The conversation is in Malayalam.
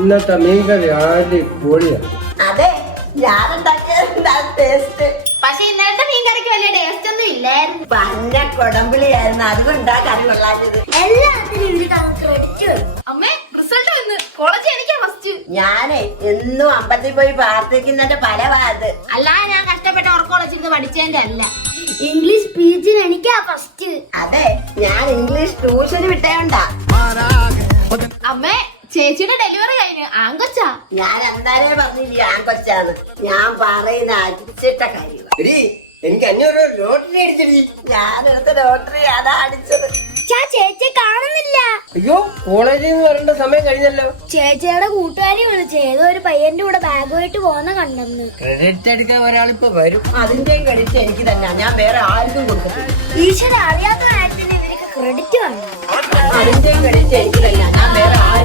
ഇന്നത്തെ മീൻകറി അടിപൊളിയാ. അതെ, ഞാനുണ്ടാക്കിയ ടേസ്റ്റ്. പക്ഷെ ഇന്നലത്തെ മീൻകറിക്ക് വലിയ ടേസ്റ്റ് ഒന്നും ഇല്ലായിരുന്നു. പന്ന കൊടമ്പിളിയായിരുന്നു, അതുകൊണ്ടാ കറി കൊള്ളാഞ്ഞത്. അമ്മേ, റിസൾട്ട് വന്ന് കോളേജ് എനിക്കാ ഫസ്റ്റ്. ഞാനേ എന്നും അമ്പലത്തിൽ പോയി പ്രാർത്ഥിക്കുന്നതിന്റെ ഫലമാത്. അല്ല, ഞാൻ കഷ്ടപ്പെട്ട കോളേജിൽ പഠിച്ചതിന്റെ അല്ല. ഇംഗ്ലീഷ് സ്പീച്ചിൽ എനിക്കാ ഫസ്റ്റ്. അതെ, ഞാൻ ഇംഗ്ലീഷ് ട്യൂഷന് വിട്ടേണ്ടാ. അമ്മേ, ചേച്ചിയുടെ ഡെലിവറി കഴിഞ്ഞു. ആങ്കൊച്ചാ. ഞാൻ എന്തായാലും പറഞ്ഞില്ല ആൺകൊച്ചാണ്. ഞാൻ പറയുന്ന അടിച്ചിട്ട കാര്യം. എനിക്ക് 500 ലോട്ടറി അടിച്ചടി. ഞാനെടുത്ത ലോട്ടറി അതാ അടിച്ചത്. ചേച്ചിയെ കാണുന്നില്ല. അയ്യോ, കോളേജിൽ നിന്ന് വരേണ്ട സമയം കഴിഞ്ഞല്ലോ. ചേച്ചിയുടെ കൂട്ടുകാരി വിളിച്ചു, ഏതോ ഒരു പയ്യന്റെ കൂടെ ബാഗുമായിട്ട് പോകുന്ന കണ്ടെന്ന്. ക്രെഡിറ്റ് എടുക്കാൻ ഒരാളിപ്പോ വരും. അതിന്റെയും ക്രെഡിറ്റ് എനിക്ക് തന്നെ, ഞാൻ വേറെ ആർക്കും കൊടുക്കും. ഈശ്വര, അറിയാത്ത കാര്യത്തിന് ഇവർക്ക് ക്രെഡിറ്റ് വന്നു. അതിന്റെയും ക്രെഡിറ്റ് എനിക്ക് തന്നെ, ഞാൻ വേറെ ആർക്കും